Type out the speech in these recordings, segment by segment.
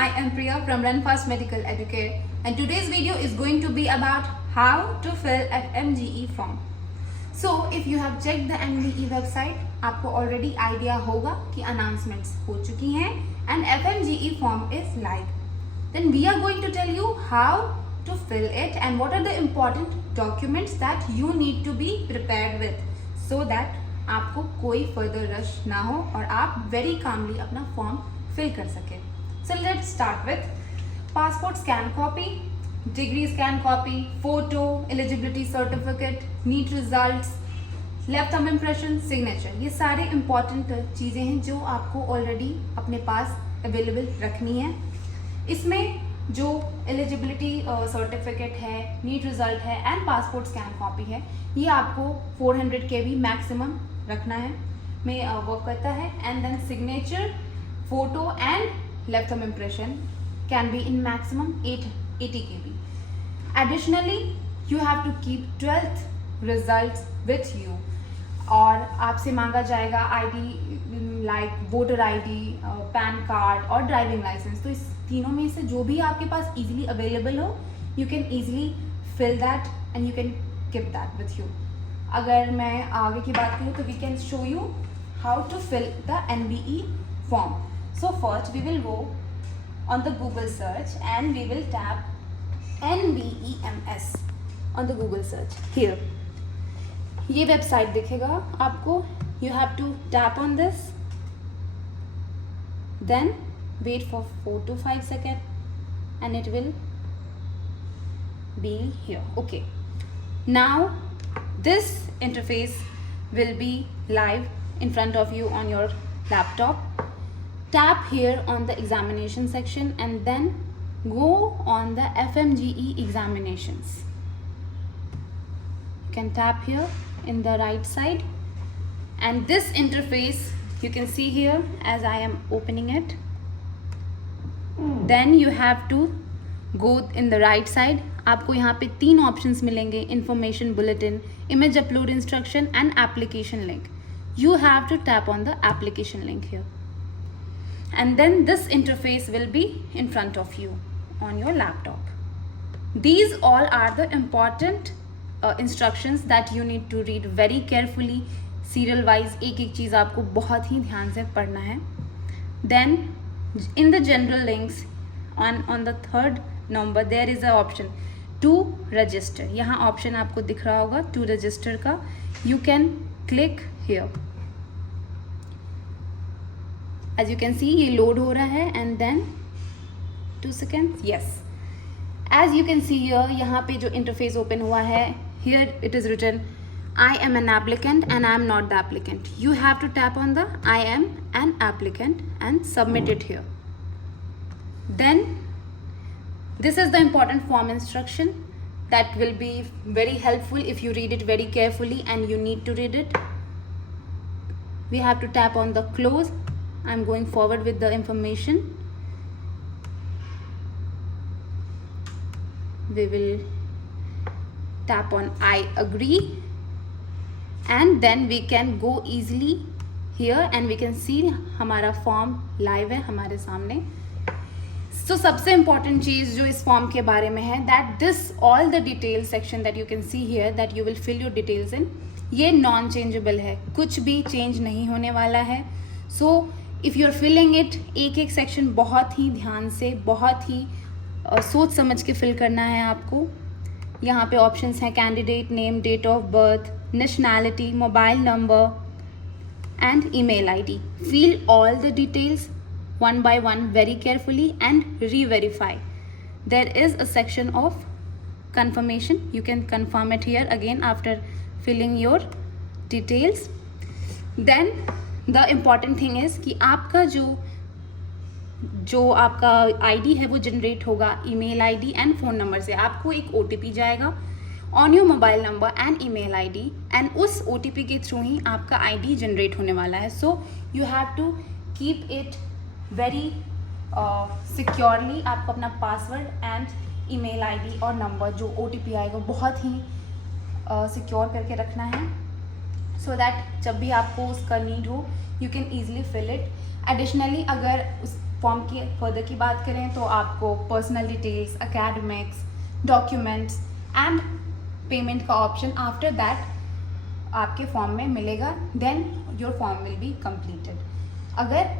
I am Priya from Run Fast Medical Educare, and today's video is going to be about how to fill FMGE form. So if you have checked the MDE website, आपको already idea होगा कि announcements हो चुकी हैं and FMGE form is live. Then we are going to tell you how to fill it and what are the important documents that you need to be prepared with so that आपको कोई further rush ना हो और आप very calmly अपना form fill कर सकें. So let's start with passport scan copy, degree scan copy, photo, eligibility certificate, NEET results, left thumb impression, signature. ये सारे इंपॉर्टेंट चीज़ें हैं जो आपको ऑलरेडी अपने पास अवेलेबल रखनी है. इसमें जो एलिजिबिलिटी सर्टिफिकेट है, नीट रिजल्ट है एंड पासपोर्ट स्कैन कॉपी है, ये आपको 400 KB मैक्सिमम रखना है में वर्क करता है. And then signature, photo and left thumb impression can be in maximum 80 KB. Additionally you have to keep 12th results with you और आपसे मांगा जाएगा ID like voter ID, PAN card और ड्राइविंग लाइसेंस. तो इस तीनों में से जो भी आपके पास इजीली अवेलेबल हो, you can easily fill that and you can keep that with you. अगर मैं आगे की बात करूँ तो we can show you how to fill the NBE form. So first we will go on the Google search and we will tap NBEMS on the Google search. Here ये website दिखेगा आपको. You have to tap on this, then wait for 4 to 5 seconds and it will be here. Okay, now this interface will be live in front of you on your laptop. Tap here on the examination section and then go on the FMGE examinations. You can tap here in the right side and this interface you can see here as I am opening it. Then you have to go in the right side. आपको यहाँ पे 3 options मिलेंगे: information bulletin, image upload instruction and application link. You have to tap on the application link here and then this interface will be in front of you on your laptop. These all are the important instructions that you need to read very carefully, serial wise. एक एक चीज़ आपको बहुत ही ध्यान से पढ़ना है. Then in the general links on the 3rd number there is a option to register. यहाँ option आपको दिख रहा होगा to register का. You can click here. As you can see ये load हो रहा है and then 2 seconds. Yes, as you can see here यहाँ पे जो interface open हुआ है, here it is written I am an applicant and I am not the applicant. You have to tap on the I am an applicant and submit it here. Then this is the important form instruction that will be very helpful if you read it very carefully and you need to read it. We have to tap on the close. I'm going forward with the information. We will tap on I agree and then we can go easily here and we can see हमारा form live है हमारे सामने. So सबसे important चीज़ जो इस form के बारे में है that this all the detail section that you can see here that you will fill your details in, ये नॉन चेंजेबल है, कुछ भी चेंज नहीं होने वाला है. So if you are filling it, एक एक सेक्शन बहुत ही ध्यान से, बहुत ही सोच समझ के फिल करना है आपको. यहाँ पे ऑप्शंस हैं candidate name, date of birth, nationality, mobile number and email ID. Fill all the details one by one very carefully and re-verify. There is a section of confirmation. You can confirm it here again after filling your details. Then the important thing is कि आपका जो आपका ID है वो generate होगा email ID and phone number से. आपको एक OTP जाएगा on your mobile number and email ID and उस OTP के थ्रू ही आपका आईडी जनरेट होने वाला है. So you have to keep it very securely. आपको अपना पासवर्ड एंड ईमेल आईडी और नंबर जो OTP आएगा बहुत ही सिक्योर करके रखना है सो दैट जब भी आपको उसका नीड हो you can easily fill it. Additionally अगर फॉर्म की फर्दर की बात करें तो आपको personal details, academics, documents and payment का ऑप्शन आफ्टर दैट आपके फॉर्म में मिलेगा. Then your form will be completed. अगर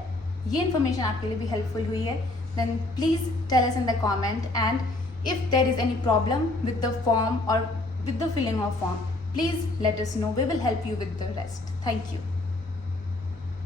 ये इन्फॉर्मेशन आपके लिए भी हेल्पफुल हुई है then please tell us in the comment, and if there is any problem with the form or with the filling of form, please let us know. We will help you with the rest. Thank you.